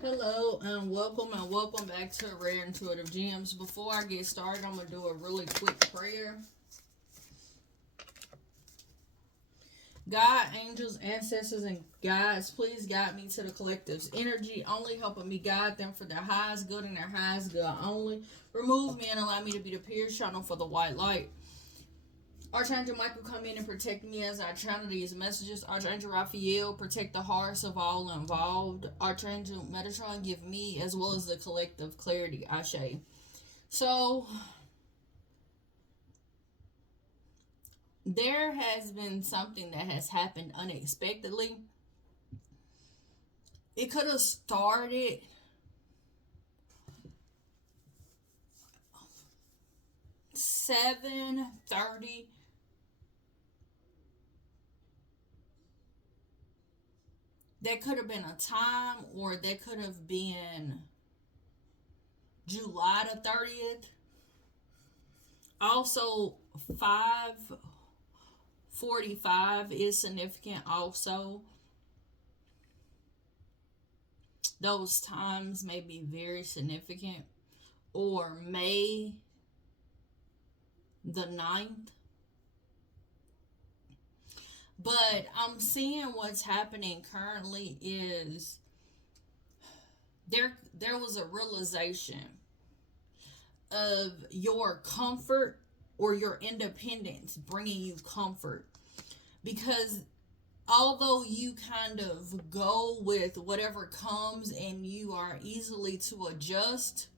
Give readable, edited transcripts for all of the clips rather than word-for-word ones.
Hello and welcome back to Rare Intuitive Gems. Before I get started, I'm gonna do a really quick prayer. God, angels, ancestors, and guides, please guide me to the collective's energy, only helping me guide them for their highest good and their highest good only. Remove me and allow me to be the pure channel for the white light. Archangel Michael, come in and protect me as I channel these messages. Archangel Raphael, protect the hearts of all involved. Archangel Metatron, give me as well as the collective clarity. Ashe. So, there has been something that has happened unexpectedly. It could have started 7:30. That could have been a time, or that could have been July the 30th. Also, 5:45 is significant. Also, those times may be very significant. Or May the 9th. But I'm seeing what's happening currently is there was a realization of your comfort or your independence bringing you comfort, because although you kind of go with whatever comes and you are easily to adjust,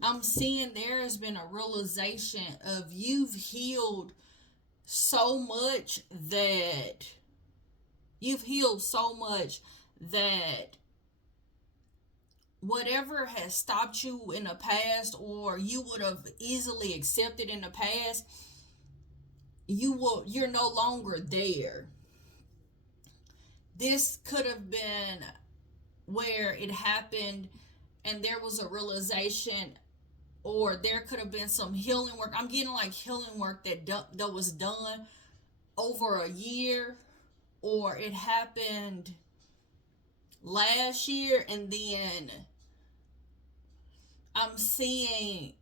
I'm seeing there has been a realization of you've healed so much that whatever has stopped you in the past, or you would have easily accepted in the past, you're no longer there. This could have been where it happened and there was a realization, or there could have been some healing work. I'm getting like healing work that was done over a year, or it happened last year, and then I'm seeing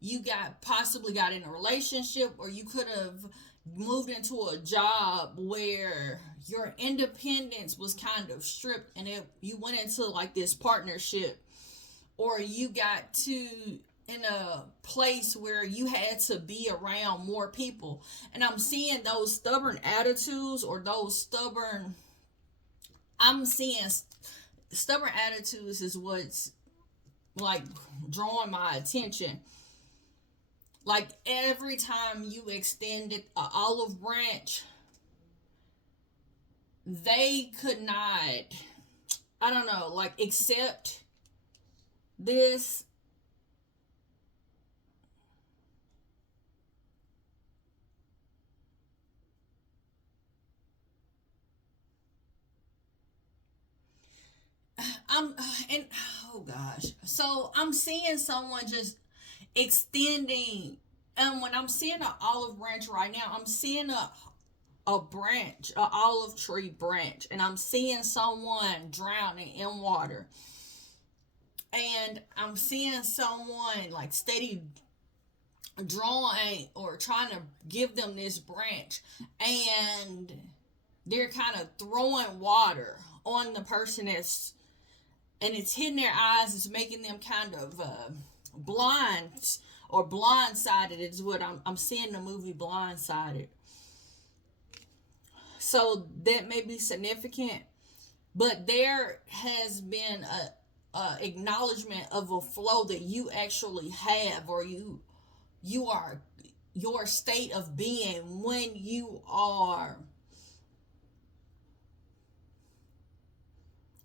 you possibly got in a relationship, or you could have moved into a job where your independence was kind of stripped, and you went into like this partnership, or you got to in a place where you had to be around more people. And I'm seeing those stubborn attitudes, or I'm seeing stubborn attitudes is what's like drawing my attention. Like every time you extended an olive branch, they could not, I don't know, like accept this. I'm and oh gosh. So I'm seeing someone just extending, and when I'm seeing an olive branch right now, I'm seeing a branch, a olive tree branch, and I'm seeing someone drowning in water. And I'm seeing someone like steady drawing or trying to give them this branch, and they're kind of throwing water on the person and it's hitting their eyes. It's making them kind of blind or blindsided is what I'm seeing the movie Blindsided. So that may be significant, but there has been a acknowledgement of a flow that you actually have, or you are your state of being when you are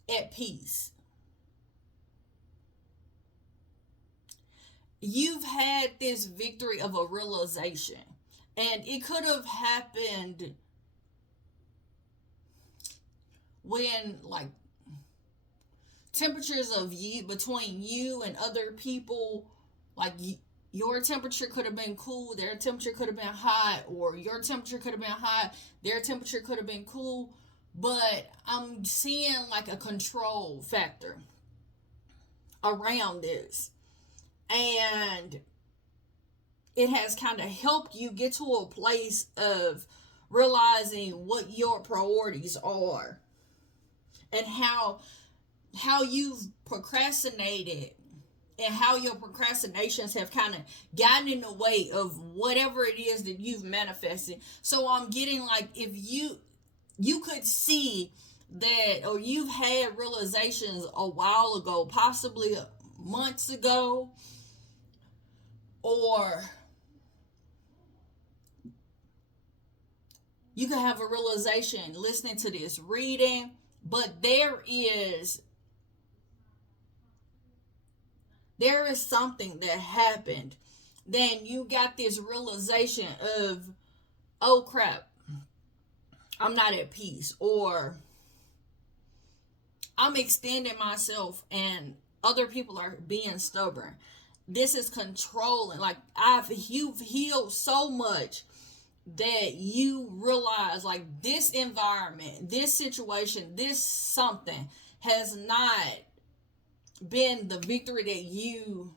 at peace. You've had this victory of a realization, and it could have happened when like temperatures of you between you and other people, like your temperature could have been cool, their temperature could have been hot, or your temperature could have been hot, their temperature could have been cool. but I'm seeing like a control factor around this. And it has kind of helped you get to a place of realizing what your priorities are and how you've procrastinated and how your procrastinations have kind of gotten in the way of whatever it is that you've manifested. So I'm getting like, if you could see that, or you've had realizations a while ago, possibly months ago, or you could have a realization listening to this reading, but there is something that happened. Then you got this realization of, oh crap, I'm not at peace, or I'm extending myself and other people are being stubborn. This is controlling. Like, you've healed so much that you realize, like, this environment, this situation, this something has not been the victory that you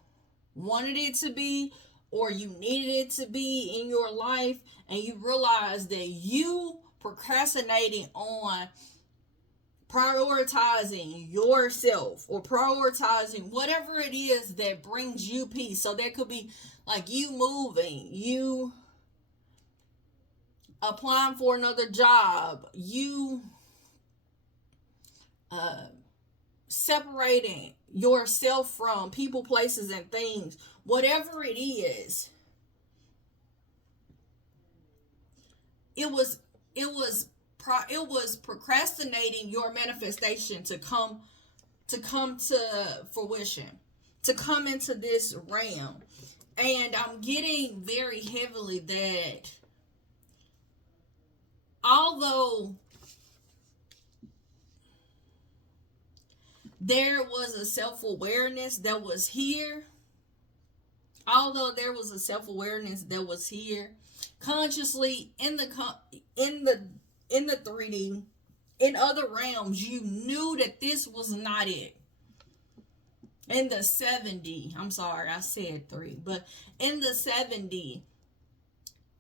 wanted it to be or you needed it to be in your life. And you realize that you procrastinating on prioritizing yourself or prioritizing whatever it is that brings you peace. So that could be like you moving, you applying for another job, you separating yourself from people, places, and things. Whatever it is, it was procrastinating your manifestation to come to fruition, to come into this realm. And I'm getting very heavily that although there was a self-awareness that was here, consciously in the 3D, in other realms, you knew that this was not it. In the 7D, I'm sorry, I said 3, but in the 7D,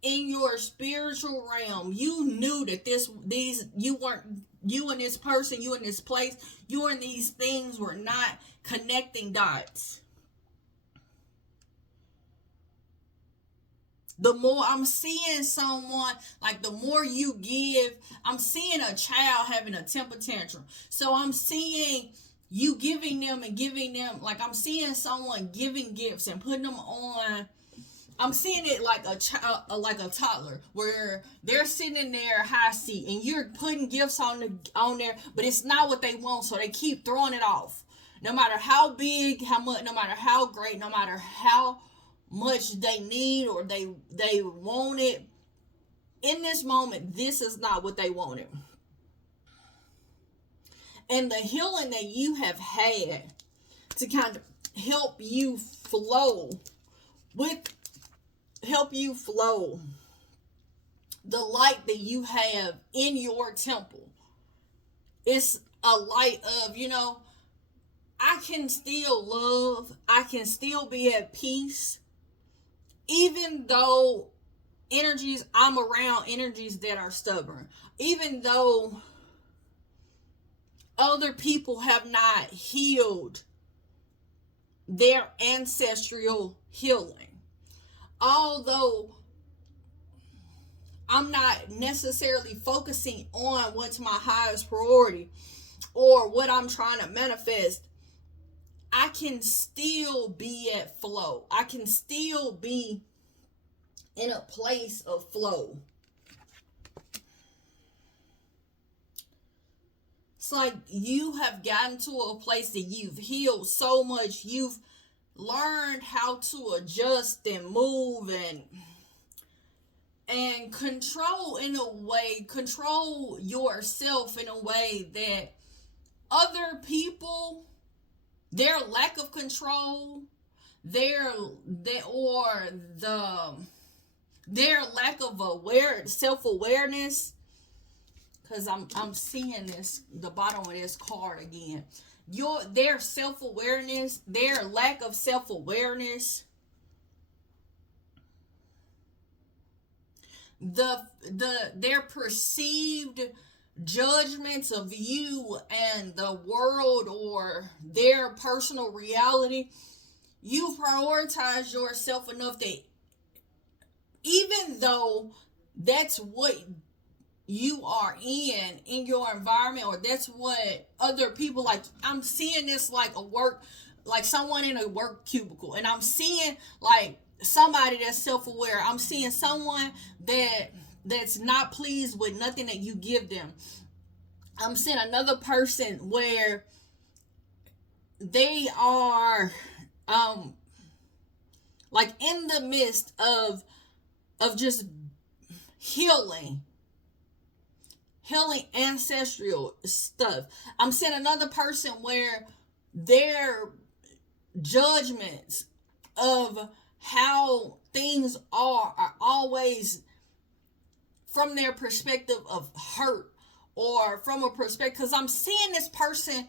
in your spiritual realm, you knew that you and this person, you and this place, you and these things were not connecting dots. The more I'm seeing someone, like the more you give, I'm seeing a child having a temper tantrum. So I'm seeing you giving them, like I'm seeing someone giving gifts and putting them on. I'm seeing it like a child, like a toddler, where they're sitting in their high seat and you're putting gifts on there, but it's not what they want, so they keep throwing it off. No matter how big, how much, no matter how great, no matter how much they need or they want it, in this moment, this is not what they wanted. And the healing that you have had to kind of help you flow the light that you have in your temple. It's a light of, I can still love, I can still be at peace, even though I'm around energies that are stubborn, even though other people have not healed their ancestral healing, although I'm not necessarily focusing on what's my highest priority or what I'm trying to manifest, I can still be at flow. I can still be in a place of flow. It's like you have gotten to a place that you've healed so much. You've learned how to adjust and move and control yourself in a way that other people, their lack of control, their lack of self-awareness because I'm seeing this, the bottom of this card again. Their self-awareness, their lack of self-awareness, their perceived judgments of you and the world or their personal reality, you prioritize yourself enough that even though that's what you are in your environment, or that's what other people, like, I'm seeing this like a work, like someone in a work cubicle, and I'm seeing like somebody that's self-aware. I'm seeing someone that's not pleased with nothing that you give them. I'm seeing another person where they are like in the midst of just healing ancestral stuff. I'm seeing another person where their judgments of how things are always from their perspective of hurt, or from a perspective, because I'm seeing this person,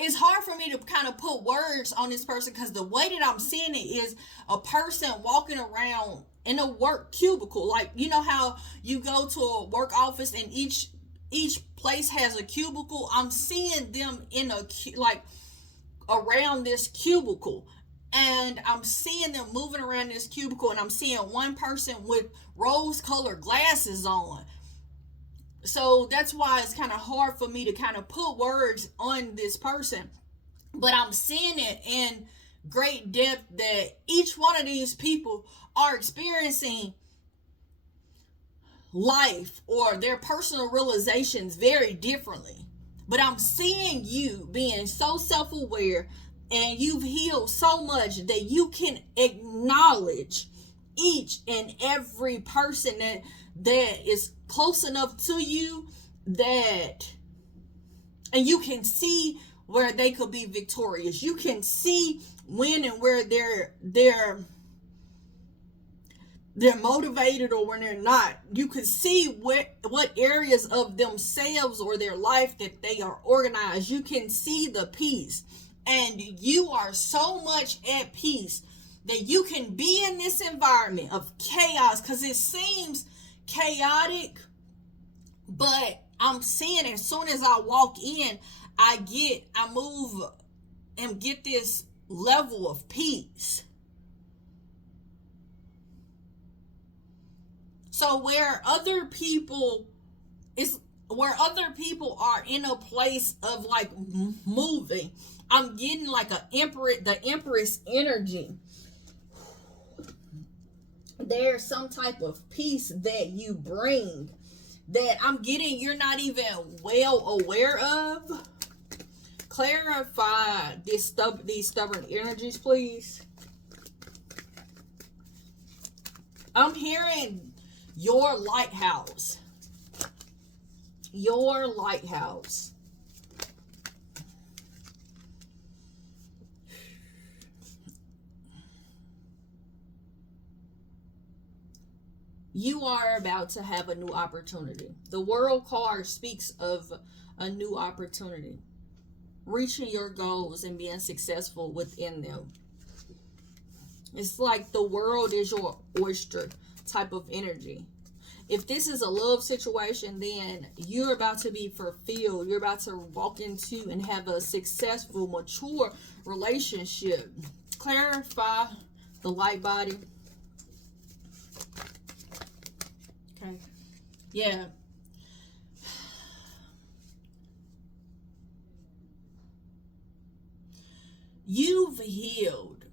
it's hard for me to kind of put words on this person, because the way that I'm seeing it is a person walking around in a work cubicle. Like, you know how you go to a work office and each place has a cubicle? I'm seeing them in like around this cubicle, and I'm seeing them moving around this cubicle, and I'm seeing one person with rose-colored glasses on. So that's why it's kind of hard for me to kind of put words on this person. But I'm seeing it in great depth that each one of these people are experiencing life or their personal realizations very differently. But I'm seeing you being so self-aware, and you've healed so much that you can acknowledge each and every person that is close enough to you, and you can see where they could be victorious. You can see when and where they're motivated, or when they're not. You can see what areas of themselves or their life that they are organized. You can see the peace, and you are so much at peace that you can be in this environment of chaos, because it seems chaotic, but I'm seeing as soon as I walk in, I move and get this level of peace. So where other people are in a place of like moving, I'm getting like the Empress energy. There's some type of peace that you bring that I'm getting you're not even well aware of. Clarify these stubborn energies, please. I'm hearing your lighthouse. Your lighthouse. You are about to have a new opportunity. The World card speaks of a new opportunity. Reaching your goals and being successful within them. It's like the world is your oyster type of energy. If this is a love situation, then you're about to be fulfilled. You're about to walk into and have a successful, mature relationship. Clarify the light body. Okay. Yeah. You've healed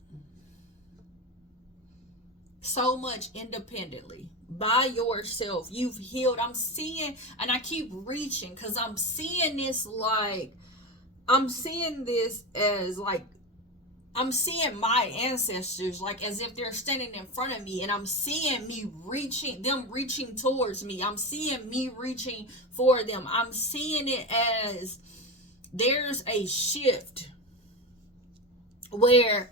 so much independently by yourself. You've healed. I'm seeing, and I keep reaching because I'm seeing this like, I'm seeing this as like, I'm seeing my ancestors like as if they're standing in front of me, and I'm seeing me reaching, them reaching towards me. I'm seeing me reaching for them. I'm seeing it as there's a shift where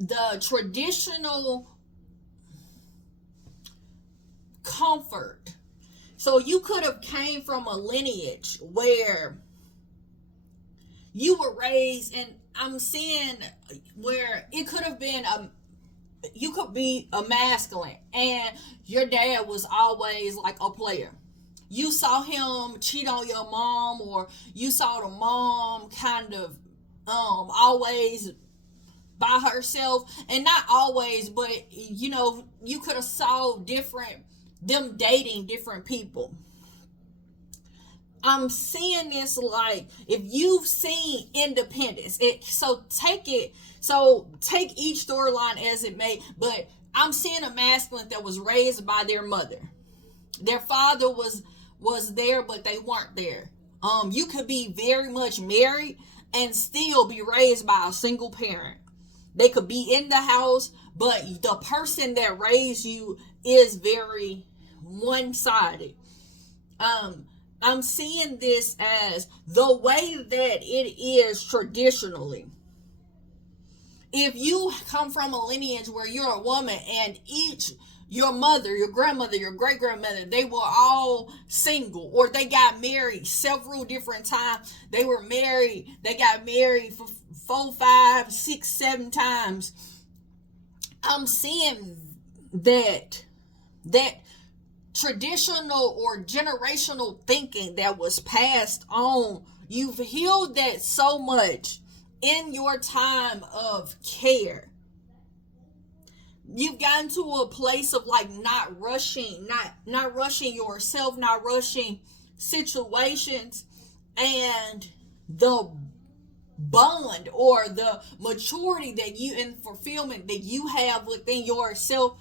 the traditional comfort So you could have came from a lineage where you were raised, and I'm seeing where it could have been you could be a masculine and your dad was always like a player. You saw him cheat on your mom, or you saw the mom kind of always by herself, and not always, but you could have saw different them dating different people. I'm seeing this like if you've seen Independence, take each storyline as it may, but I'm seeing a masculine that was raised by their mother. Their father was there, but they weren't there. You could be very much married and still be raised by a single parent. They could be in the house, but the person that raised you is very one-sided. I'm seeing this as the way that it is traditionally. If you come from a lineage where you're a woman and your mother, your grandmother, your great grandmother, they were all single, or they got married several different times. They got married for 4, 5, 6, 7 times. I'm seeing that traditional or generational thinking that was passed on. You've healed that so much in your time of care. You've gotten to a place of like not rushing yourself, not rushing situations, and the bond or the maturity that you and fulfillment that you have within yourself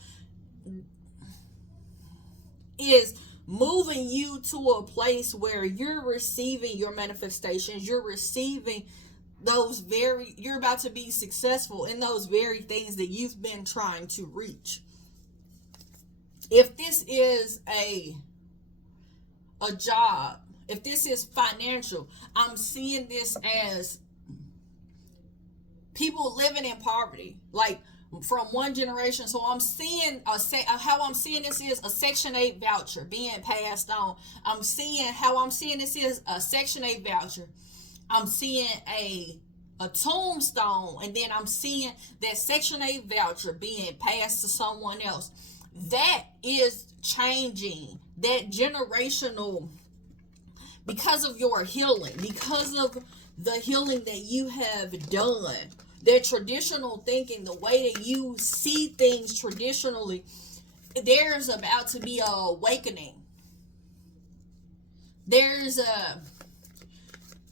is moving you to a place where you're receiving your manifestations, you're receiving you're about to be successful in those very things that you've been trying to reach. If this is a job, if this is financial, I'm seeing this as people living in poverty, like from one generation. So I'm seeing how I'm seeing this is a Section 8 voucher being passed on. I'm seeing this is a Section 8 voucher. I'm seeing a tombstone, and then I'm seeing that Section 8 voucher being passed to someone else. That is changing that generational, because of your healing, because of the healing that you have done. That traditional thinking, the way that you see things traditionally, there's about to be an awakening. There's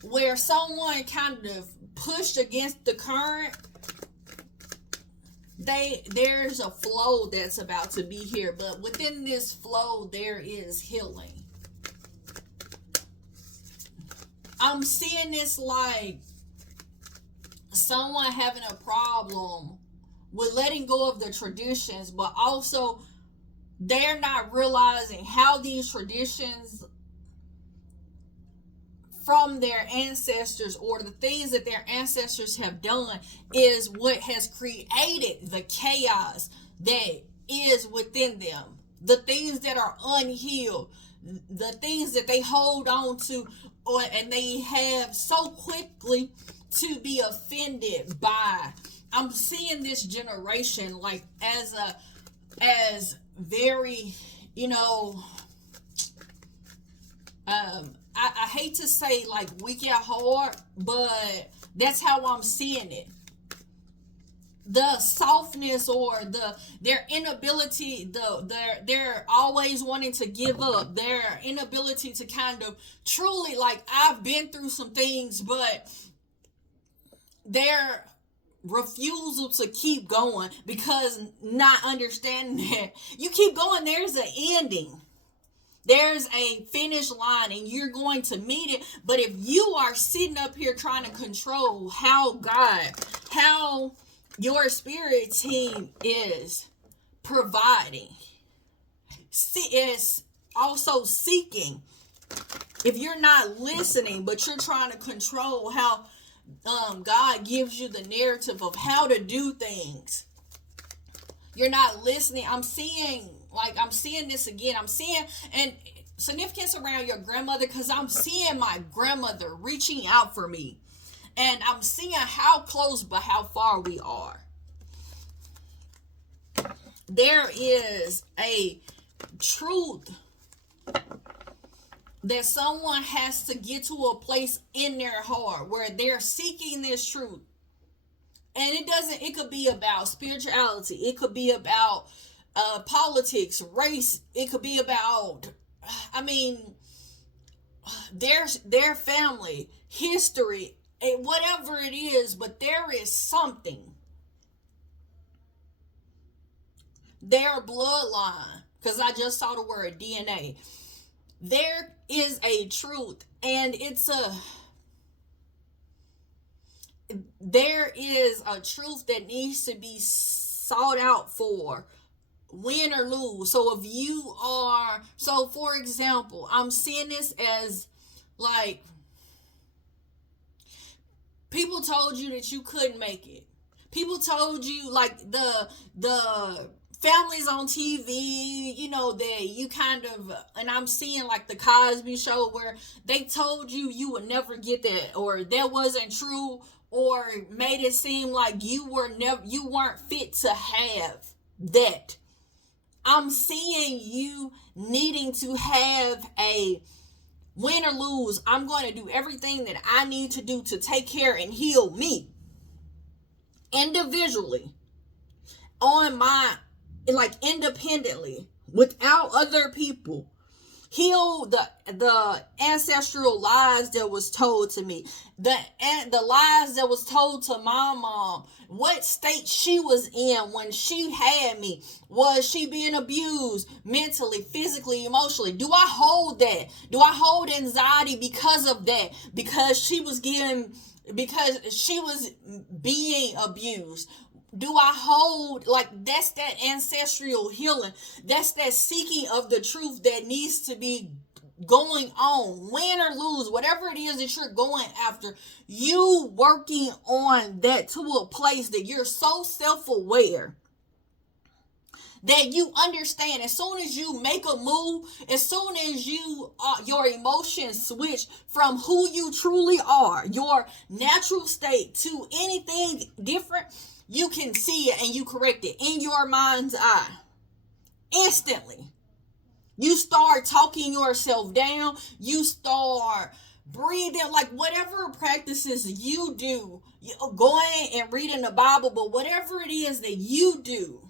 where someone kind of pushed against the current, there's a flow that's about to be here, but within this flow there is healing. I'm seeing this like someone having a problem with letting go of the traditions, but also they're not realizing how these traditions from their ancestors, or the things that their ancestors have done, is what has created the chaos that is within them. The things that are unhealed, the things that they hold on to, and they have so quickly to be offended by. I'm seeing this generation like as very, I hate to say like weak at heart, but that's how I'm seeing it. The softness, or their inability, they're always wanting to give up, their inability to kind of truly, like, I've been through some things, but their refusal to keep going, because not understanding that you keep going, there's an ending. There's a finish line and you're going to meet it. But if you are sitting up here trying to control how your spirit team is providing, is also seeking, if you're not listening, but you're trying to control how God gives you the narrative of how to do things, you're not listening. I'm seeing this again. I'm seeing, and significance around your grandmother, because I'm seeing my grandmother reaching out for me. And I'm seeing how close but how far we are. There is a truth that someone has to get to a place in their heart where they're seeking this truth. And it could be about spirituality. It could be about politics, race. It could be about, their family, history, whatever it is, but there is something. Their bloodline, because I just saw the word DNA. There is a truth, and there is a truth that needs to be sought out for, win or lose. So for example, I'm seeing this as like, people told you that you couldn't make it. People told you, like, the families on TV, that you kind of, and I'm seeing like the Cosby Show where they told you would never get that, or that wasn't true, or made it seem like you weren't fit to have that. I'm seeing you needing to have a win or lose. I'm going to do everything that I need to do to take care and heal me individually, independently, without other people. Heal the ancestral lies that was told to me, the lies that was told to my mom, what state she was in when she had me. Was she being abused mentally, physically, emotionally? Do I hold that? Do I hold anxiety because of that? Because she was being abused? Do I hold, that's that ancestral healing? That's that seeking of the truth that needs to be going on. Win or lose, whatever it is that you're going after, you working on that to a place that you're so self-aware that you understand. As soon as you make a move, as soon as your emotions switch from who you truly are, your natural state, to anything different, you can see it and you correct it in your mind's eye. Instantly. You start talking yourself down. You start breathing, like whatever practices you do, going and reading the Bible, but whatever it is that you do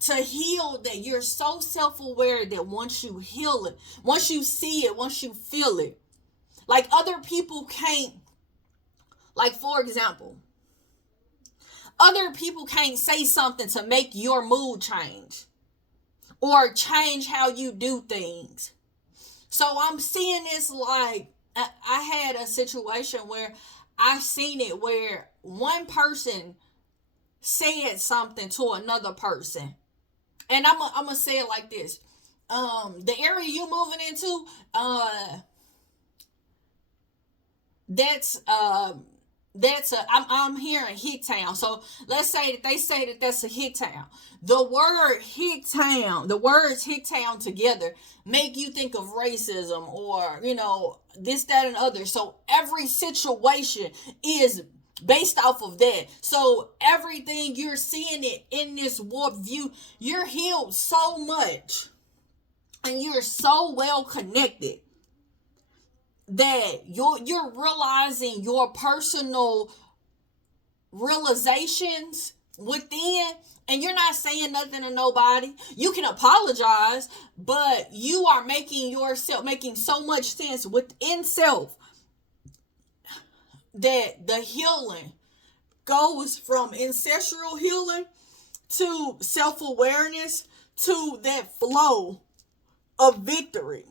to heal, that you're so self-aware that once you heal it, once you see it, once you feel it, like other people can't, like for example, other people can't say something to make your mood change or change how you do things. So I'm seeing this, like, I had a situation where I seen it where one person said something to another person. And I'm going to say it like this. The area you moving into, I'm here in Hicktown. So let's say that they say that that's a Hicktown. The words Hicktown together make you think of racism or, this, that, and other. So every situation is based off of that. So everything you're seeing it in this warped view, you're healed so much and you're so well connected that you're realizing your personal realizations within, and you're not saying nothing to nobody. You can apologize, but you are making so much sense within self that the healing goes from ancestral healing to self-awareness to that flow of victory.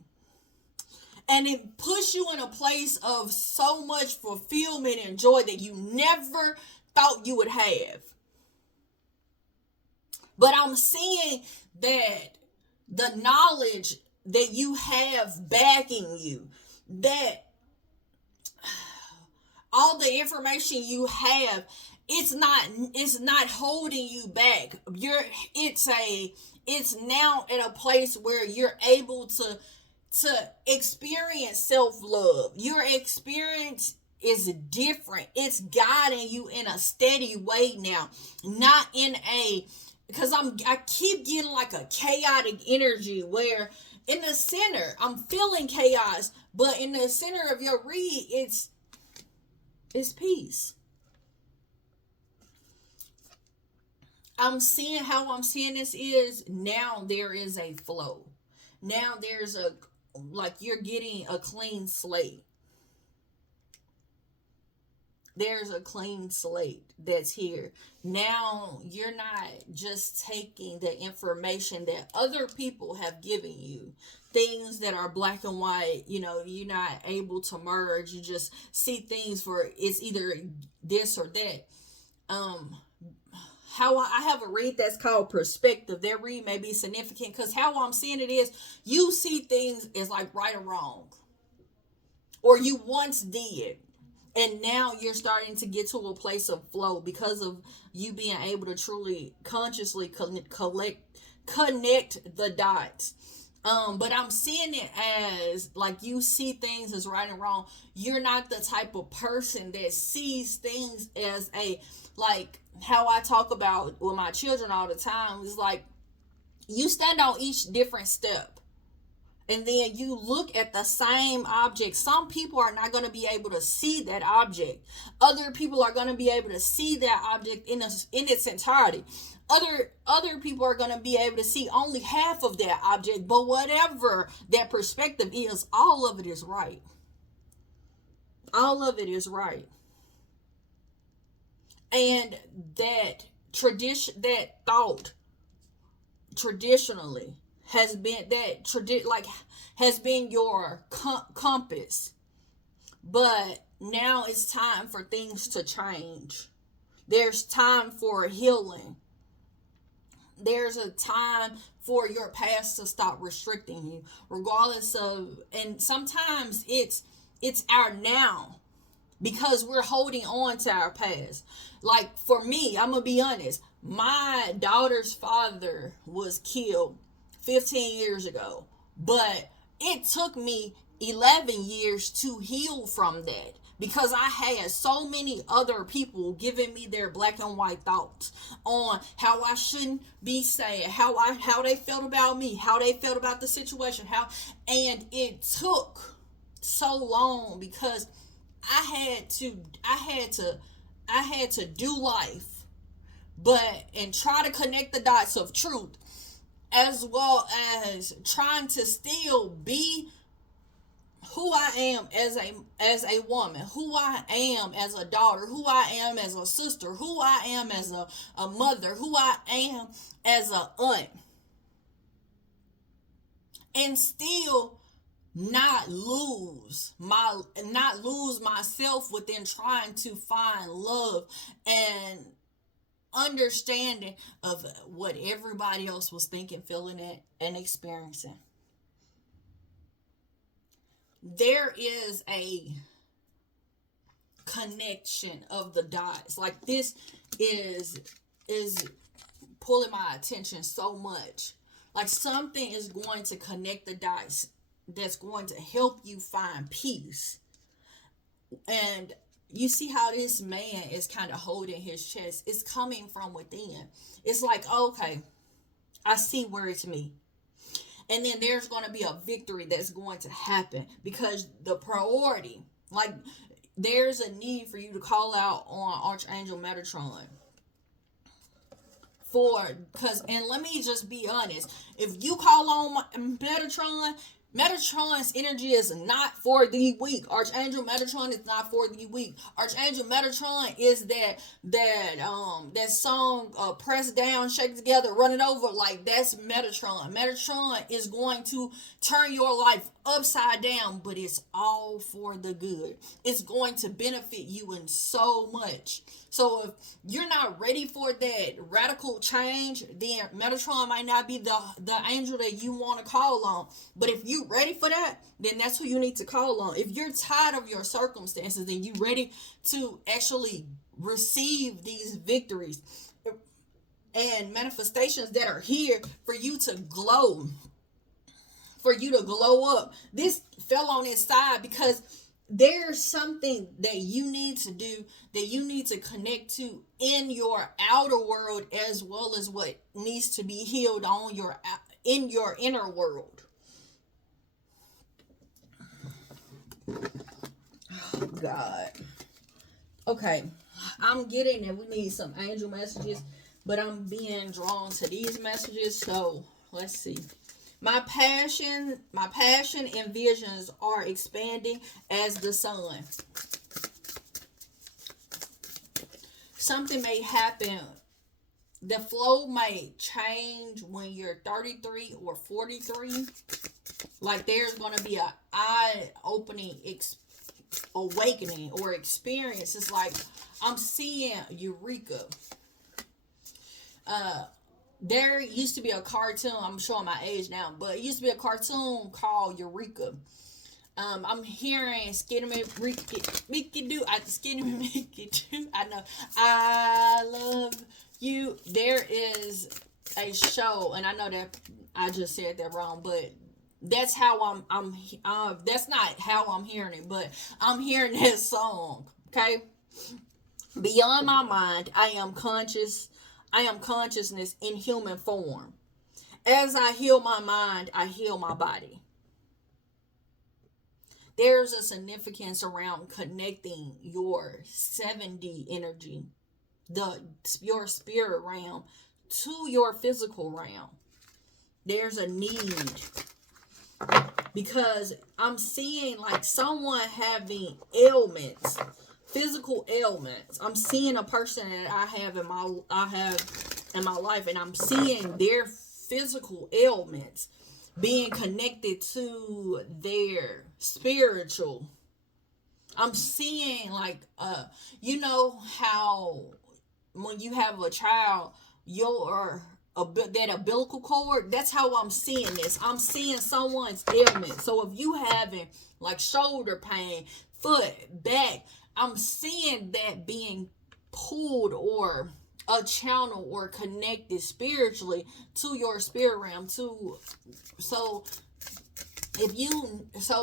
And it puts you in a place of so much fulfillment and joy that you never thought you would have. But I'm seeing that the knowledge that you have backing you, that all the information you have, it's not holding you back. It's it's now at a place where you're able to experience self-love. Your experience is different. It's guiding you in a steady way now, not in a, because I keep getting like a chaotic energy where in the center I'm feeling chaos, but in the center of your read it's peace. I'm seeing how I'm seeing this is now there is a flow. Now there's a, like you're getting a clean slate. There's a clean slate that's here. Now you're not just taking the information that other people have given you, things that are black and white, you're not able to merge. You just see things for it's either this or that. How I have a read that's called perspective. That read may be significant because how I'm seeing it is you see things as like right or wrong, or you once did, and now you're starting to get to a place of flow because of you being able to truly consciously connect the dots. But I'm seeing it as like you see things as right and wrong. You're not the type of person that sees things as a, like how I talk about with my children all the time is like you stand on each different step and then you look at the same object. Some people are not going to be able to see that object. Other people are going to be able to see that object in its entirety. Other people are going to be able to see only half of that object, but whatever that perspective is, all of it is right. All of it is right. And that thought traditionally has been has been your compass, but now it's time for things to change. There's time for healing. There's a time for your past to stop restricting you, regardless of, and sometimes it's our now, because we're holding on to our past. Like for me, I'm gonna be honest, my daughter's father was killed 15 years ago, but it took me 11 years to heal from that because I had so many other people giving me their black and white thoughts on how I shouldn't be sad, how they felt about me, how they felt about the situation, and it took so long because I had to do life, and try to connect the dots of truth, as well as trying to still be who I am as a woman, who I am as a daughter, who I am as a sister, who I am as a mother, who I am as a aunt, and still not lose myself within trying to find love and understanding of what everybody else was thinking, feeling it, and experiencing. There is a connection of the dots. Like this is pulling my attention so much. Like something is going to connect the dots that's going to help you find peace. And you see how this man is kind of holding his chest. It's coming from within. It's like, okay, I see where it's me. And then there's going to be a victory that's going to happen because the priority, like there's a need for you to call out on Archangel Metatron. And let me just be honest, if you call on Metatron's energy is not for the weak. Archangel Metatron is not for the weak. Archangel Metatron is that song, press down, shake together, run it over. Like that's Metatron. Metatron is going to turn your life upside down, but it's all for the good. It's going to benefit you in so much. So if you're not ready for that radical change, then Metatron might not be the angel that you want to call on. But if you ready for that, then that's who you need to call on. If you're tired of your circumstances, then you ready to actually receive these victories. and manifestations that are here for you to glow, for you to glow up. This fell on its side because there's something that you need to do, that you need to connect to in your outer world, as well as what needs to be healed on your in your inner world. Oh God. Okay, I'm getting that we need some angel messages, but I'm being drawn to these messages. So let's see. My passion and visions are expanding as the sun. Something may happen. The flow may change when you're 33 or 43. Like there's going to be a eye-opening awakening or experience. It's like I'm seeing Eureka. There used to be a cartoon. I'm showing my age now, but it used to be a cartoon called Eureka. I'm hearing Skinny Mickey do. Skinny Mickey do. I know. I love you. There is a show, and I know that I just said that wrong, but that's how that's not how I'm hearing it, but I'm hearing this song. Okay. Beyond my mind, I am conscious. I am consciousness in human form. As I heal my mind, I heal my body. There's a significance around connecting your 7D energy, your spirit realm, to your physical realm. There's a need, because I'm seeing like someone having ailments, physical ailments. I'm seeing a person that I have in my life, and I'm seeing their physical ailments being connected to their spiritual. I'm seeing like you know how when you have a child, that umbilical cord, that's how I'm seeing this. I'm seeing someone's ailment. So if you having like shoulder pain, foot, back, I'm seeing that being pulled or a channel or connected spiritually to your spirit realm. So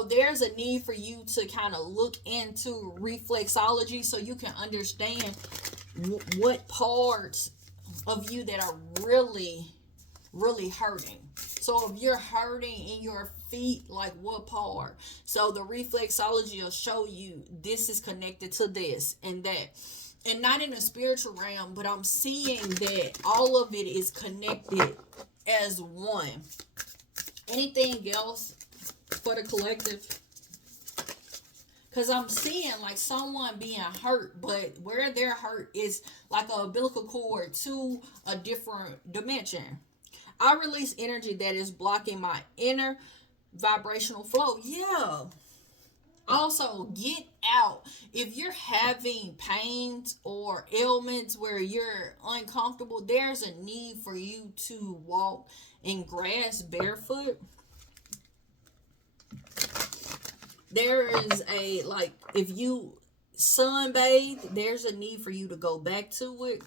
there's a need for you to kind of look into reflexology so you can understand what parts of you that are really, really hurting. So if you're hurting in your feet, like what part? So the reflexology will show you this is connected to this and that. And not in the spiritual realm, but I'm seeing that all of it is connected as one. Anything else for the collective? Because I'm seeing like someone being hurt, but where they're hurt is like a umbilical cord to a different dimension. I release energy that is blocking my inner vibrational flow. Yeah. Also, get out. If you're having pains or ailments where you're uncomfortable, there's a need for you to walk in grass barefoot. There is if you sunbathe, there's a need for you to go back to it.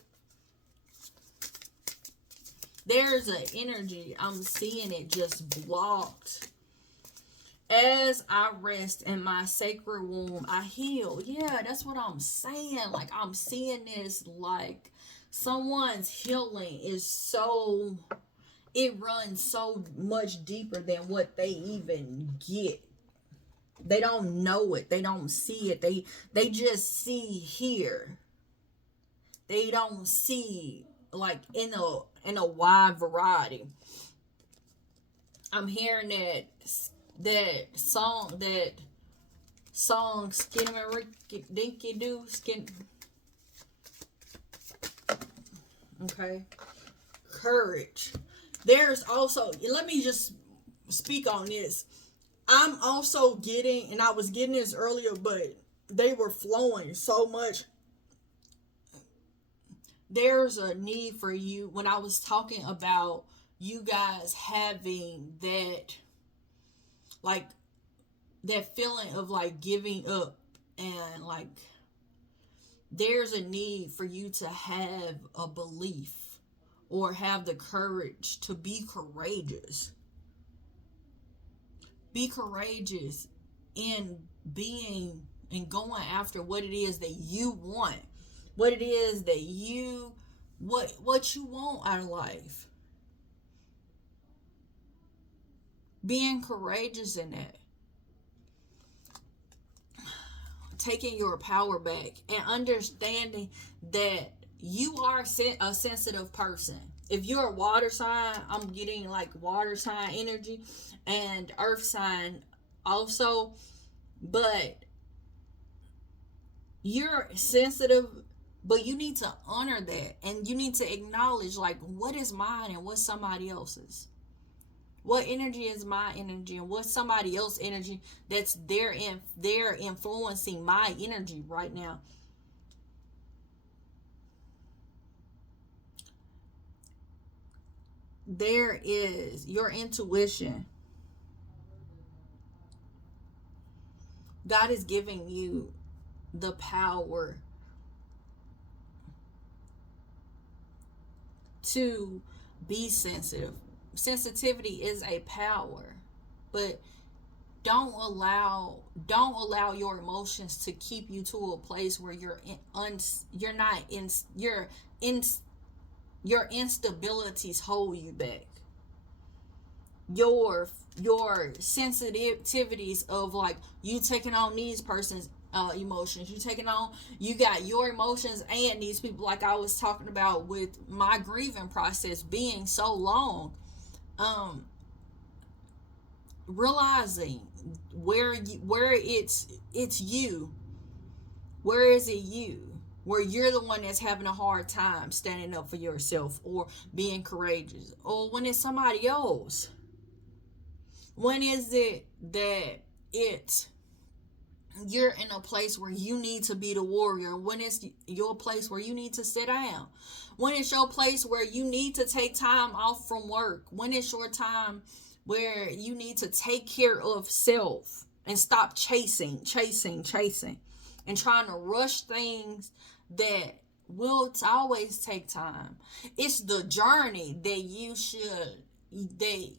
There's an energy, I'm seeing it just blocked. As I rest in my sacred womb, I heal. Yeah, that's what I'm saying. Like, I'm seeing this like someone's healing is so, it runs so much deeper than what they even get. They don't know it. They don't see it. They just see here. They don't see like in a wide variety. I'm hearing that song Skinny Ricky Dinky Doo Skin. Okay. Courage. There's also, let me just speak on this. I'm also getting, and I was getting this earlier, but they were flowing so much. There's a need for you, when I was talking about you guys having that, like, that feeling of like giving up, and like, there's a need for you to have a belief or have the courage to be courageous. Be courageous in being and going after what it is that you want. What it is that what you want out of life. Being courageous in that. Taking your power back and understanding that you are a sensitive person. If you're a water sign, I'm getting like water sign energy, and earth sign also, but you're sensitive, but you need to honor that, and you need to acknowledge like what is mine and what's somebody else's. What energy is my energy and what's somebody else's energy that's they're influencing my energy right now. There is your intuition. God is giving you the power to be sensitive. Sensitivity is a power, but don't allow your emotions to keep you to a place where your instabilities hold you back. Your sensitivities of like you taking on these person's emotions, you got your emotions and these people, like I was talking about with my grieving process being so long. Realizing where it's you, where is it you, where you're the one that's having a hard time standing up for yourself or being courageous, or when it's somebody else. When is it that you're in a place where you need to be the warrior? When it's your place where you need to sit down? When it's your place where you need to take time off from work? When it's your time where you need to take care of self and stop chasing and trying to rush things that will always take time? It's the journey that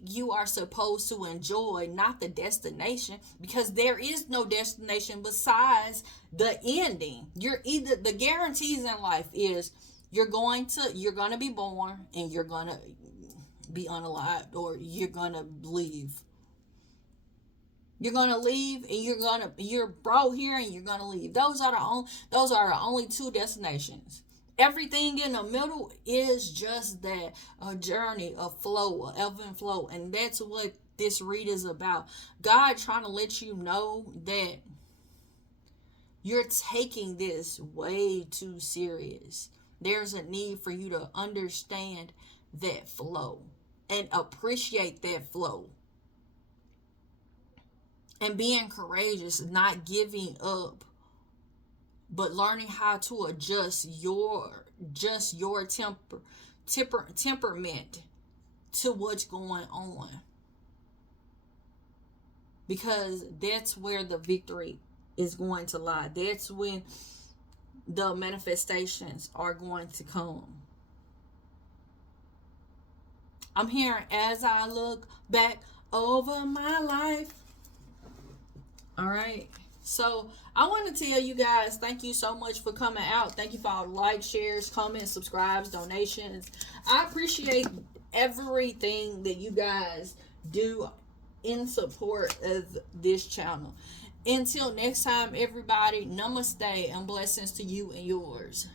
you are supposed to enjoy, not the destination, because there is no destination besides the ending. The guarantees in life is you're going to be born and you're going to be unalived, or you're going to leave. You're going to leave and you're brought here and you're going to leave. Those are the only two destinations. Everything in the middle is just that, a journey, a flow, a ebb and flow. And that's what this read is about. God trying to let you know that you're taking this way too serious. There's a need for you to understand that flow and appreciate that flow. And being courageous, not giving up, but learning how to adjust your temperament to what's going on, because that's where the victory is going to lie. That's when the manifestations are going to come. I'm here as I look back over my life. All right. So I want to tell you guys, thank you so much for coming out. Thank you for all the likes, shares, comments, subscribes, donations. I appreciate everything that you guys do in support of this channel. Until next time, everybody, namaste and blessings to you and yours.